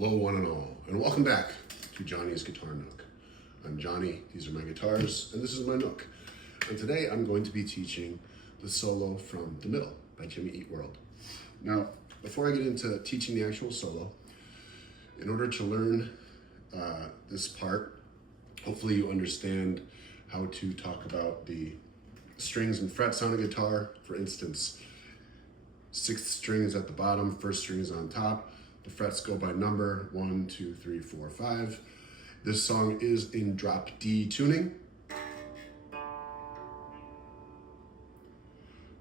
Hello one and all, and welcome back to Johnny's Guitar Nook. I'm Johnny, these are my guitars, and this is my Nook. And today I'm going to be teaching the solo from The Middle by Jimmy Eat World. Now, before I get into teaching the actual solo, in order to learn this part, hopefully you understand how to talk about the strings and frets on a guitar. For instance, 6th string is at the bottom, 1st string is on top. The frets go by number, 1, 2, 3, 4, 5. This song is in drop D tuning.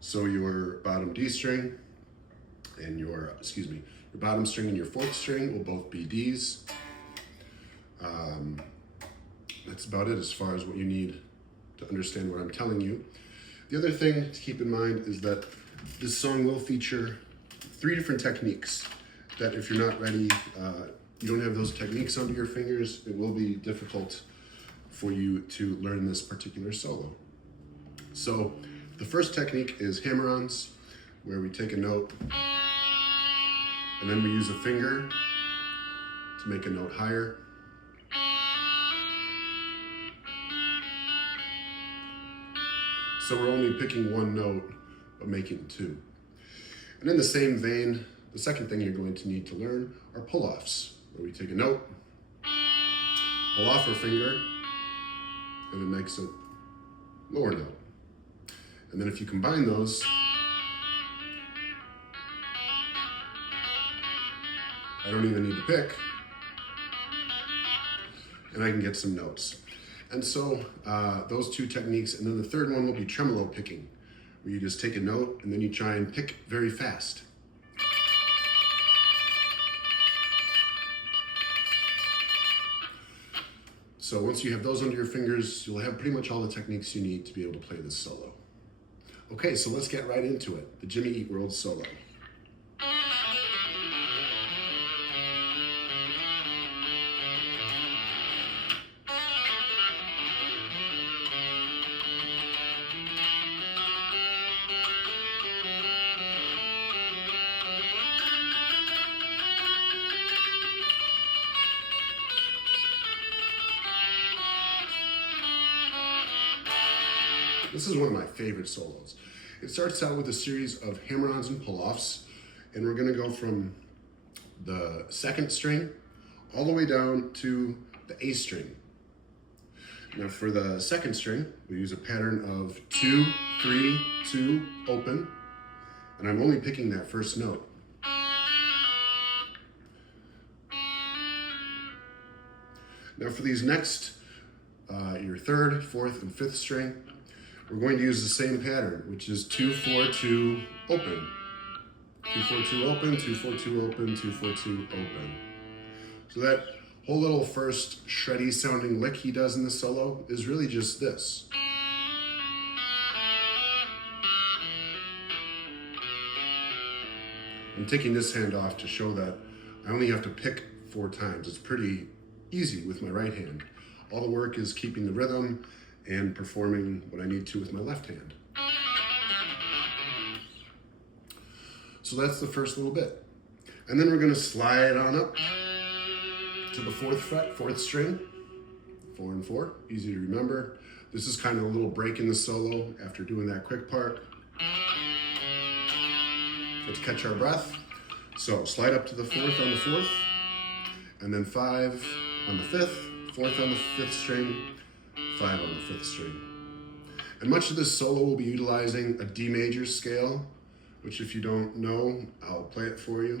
So your bottom D string and your bottom string and your 4th string will both be Ds. That's about it as far as what you need to understand what I'm telling you. The other thing to keep in mind is that this song will feature 3 different techniques that if you're not ready, you don't have those techniques under your fingers, it will be difficult for you to learn this particular solo. So the first technique is hammer-ons, where we take a note and then we use a finger to make a note higher. So we're only picking one note, but making 2. And in the same vein, the second thing you're going to need to learn are pull-offs, where we take a note, pull off our finger, and it makes a lower note. And then if you combine those, I don't even need to pick, and I can get some notes. And so those 2 techniques, and then the third one will be tremolo picking, where you just take a note and then you try and pick very fast. So once you have those under your fingers, you'll have pretty much all the techniques you need to be able to play this solo. Okay, so let's get right into it, the Jimmy Eat World solo. This is one of my favorite solos. It starts out with a series of hammer-ons and pull-offs, and we're gonna go from the 2nd string all the way down to the A string. Now for the 2nd string, we use a pattern of 2, 3, 2, open, and I'm only picking that first note. Now for these next, your 3rd, 4th, and 5th string, we're going to use the same pattern, which is 2, 4, 2, open. 2, 4, 2, open, 2, 4, 2, open, 2, 4, 2, open. So that whole little first shreddy sounding lick he does in the solo is really just this. I'm taking this hand off to show that I only have to pick 4 times. It's pretty easy with my right hand. All the work is keeping the rhythm and performing what I need to with my left hand. So that's the first little bit. And then we're gonna slide on up to the 4th fret, 4th string, 4 and 4, easy to remember. This is kind of a little break in the solo after doing that quick part. Let's catch our breath. So slide up to the 4th on the 4th, and then 5 on the 5th, 4th on the 5th string, 5 on the 5th string. And much of this solo will be utilizing a D major scale, which if you don't know, I'll play it for you.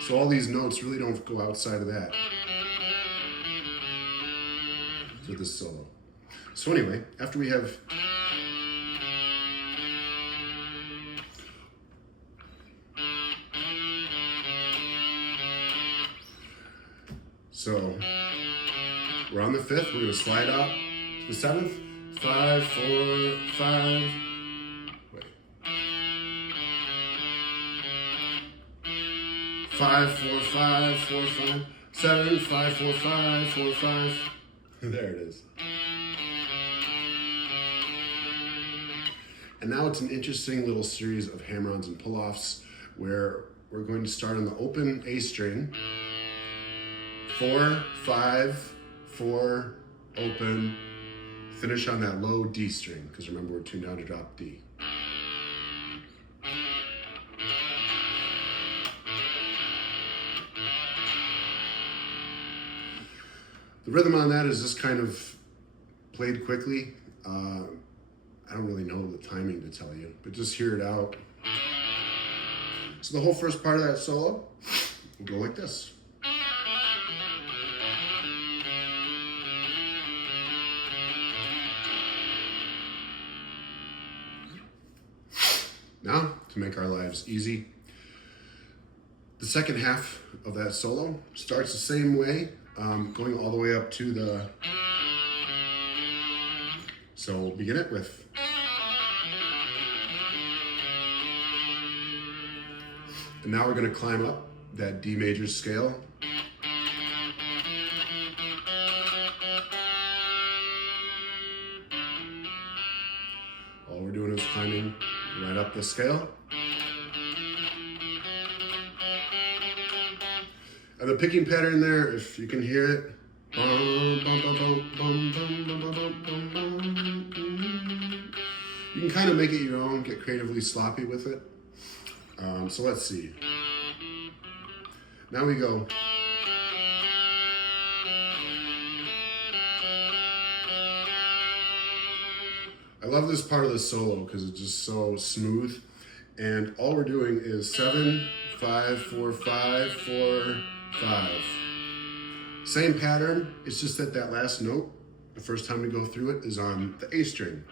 So all these notes really don't go outside of that for this solo. So anyway, after we have So we're on the 5th, we're gonna slide up to the 7th, 5, 4, 5, wait. 5, 4, 5, 4, 5, 7, 5, 4, 5, 4, 5. There it is. And now it's an interesting little series of hammer-ons and pull-offs where we're going to start on the open A string, 4, 5, 4, open, finish on that low D string, because remember we're tuned down to drop D. The rhythm on that is just kind of played quickly. I don't really know the timing to tell you, but just hear it out. So the whole first part of that solo will go like this. Now, to make our lives easy, the second half of that solo starts the same way, going all the way up to the... So we'll begin it with... And now we're going to climb up that D major scale. All we're doing is climbing right up the scale. And the picking pattern there, if you can hear it, you can kind of make it your own, get creatively sloppy with it. So let's see. Now we go. I love this part of the solo because it's just so smooth. And all we're doing is 7, 5, 4, 5, 4, 5. Same pattern, it's just that that last note, the first time we go through it, is on the A string.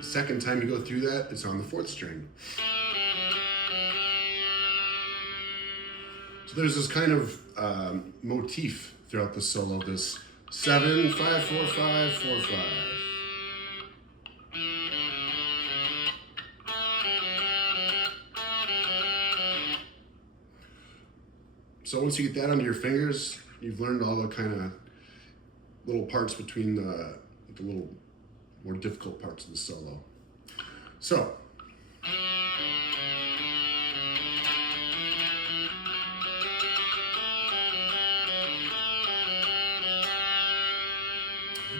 Second time you go through that, it's on the 4th string. So there's this kind of motif throughout the solo, this 7, 5, 4, 5, 4, 5. So once you get that under your fingers, you've learned all the kind of little parts between the little more difficult parts of the solo. So,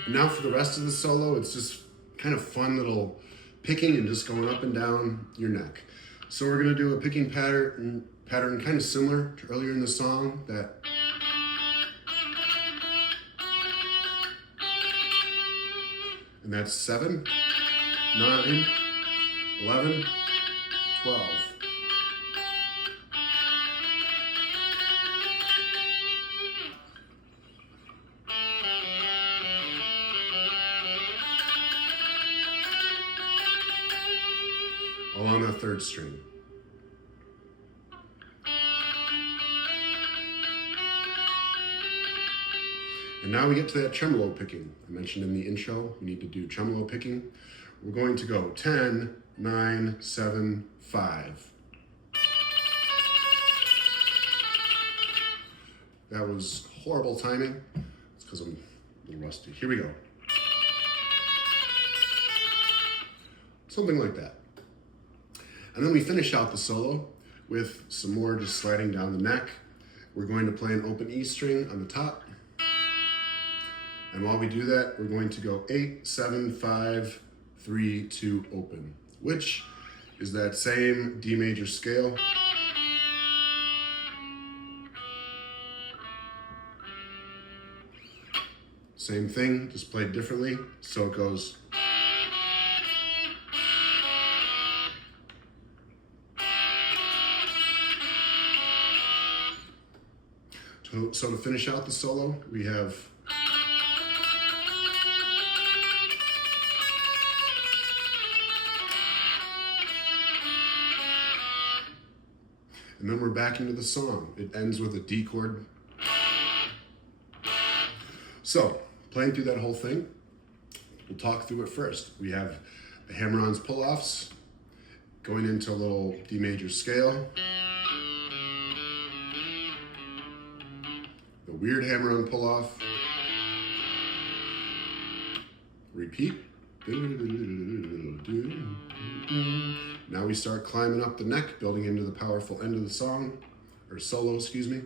now for the rest of the solo, it's just kind of fun little picking and just going up and down your neck. So we're gonna do a picking pattern kind of similar to earlier in the song, that and that's 7, 9, 11, 12. All on that 3rd string. And now we get to that tremolo picking. I mentioned in the intro, we need to do tremolo picking. We're going to go 10, 9, 7, 5. That was horrible timing. It's because I'm a little rusty. Here we go. Something like that. And then we finish out the solo with some more just sliding down the neck. We're going to play an open E string on the top. And while we do that, we're going to go 8, 7, 5, 3, 2, open, which is that same D major scale. Same thing, just played differently. So it goes. So to finish out the solo, we have and then we're back into the song. It ends with a D chord. So, playing through that whole thing, we'll talk through it first. We have the hammer-ons pull-offs, going into a little D major scale. The weird hammer-on pull-off. Repeat. Now we start climbing up the neck, building into the powerful end of the song, or solo, excuse me.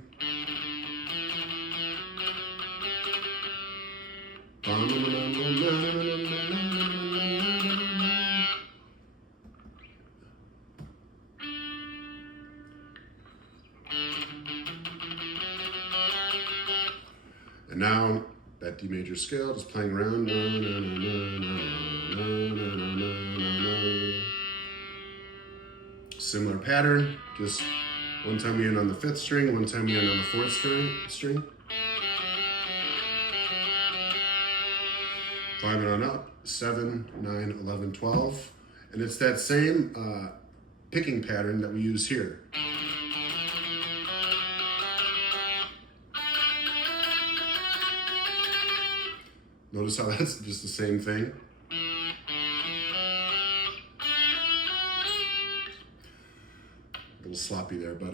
And now that D major scale is playing around. Similar pattern, just one time we end on the 5th string, one time we end on the 4th string. Climbing on up, 7, 9, 11, 12. And it's that same picking pattern that we use here. Notice how that's just the same thing. A little sloppy there, but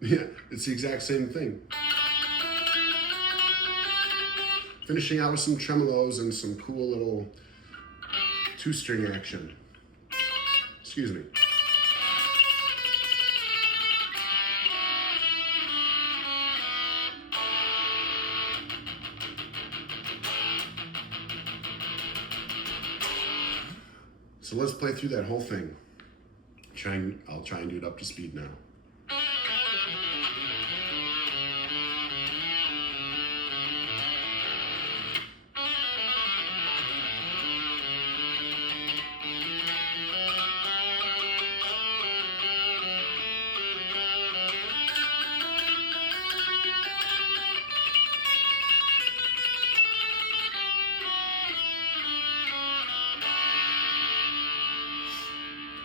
yeah, it's the exact same thing. Finishing out with some tremolos and some cool little 2-string action. Excuse me. So let's play through that whole thing. I'll try and do it up to speed now.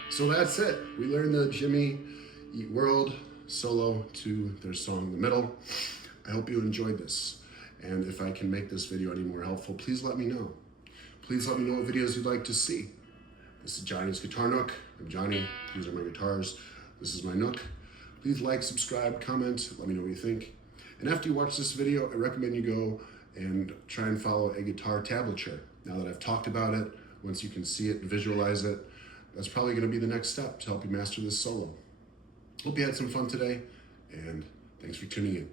So that's it. We learned the Jimmy Eat World solo to their song The Middle. I hope you enjoyed this. And if I can make this video any more helpful, please let me know. Please let me know what videos you'd like to see. This is Johnny's Guitar Nook. I'm Johnny. These are my guitars. This is my Nook. Please like, subscribe, comment. Let me know what you think. And after you watch this video, I recommend you go and try and follow a guitar tablature. Now that I've talked about it, once you can see it and visualize it, that's probably going to be the next step to help you master this solo. Hope you had some fun today, and thanks for tuning in.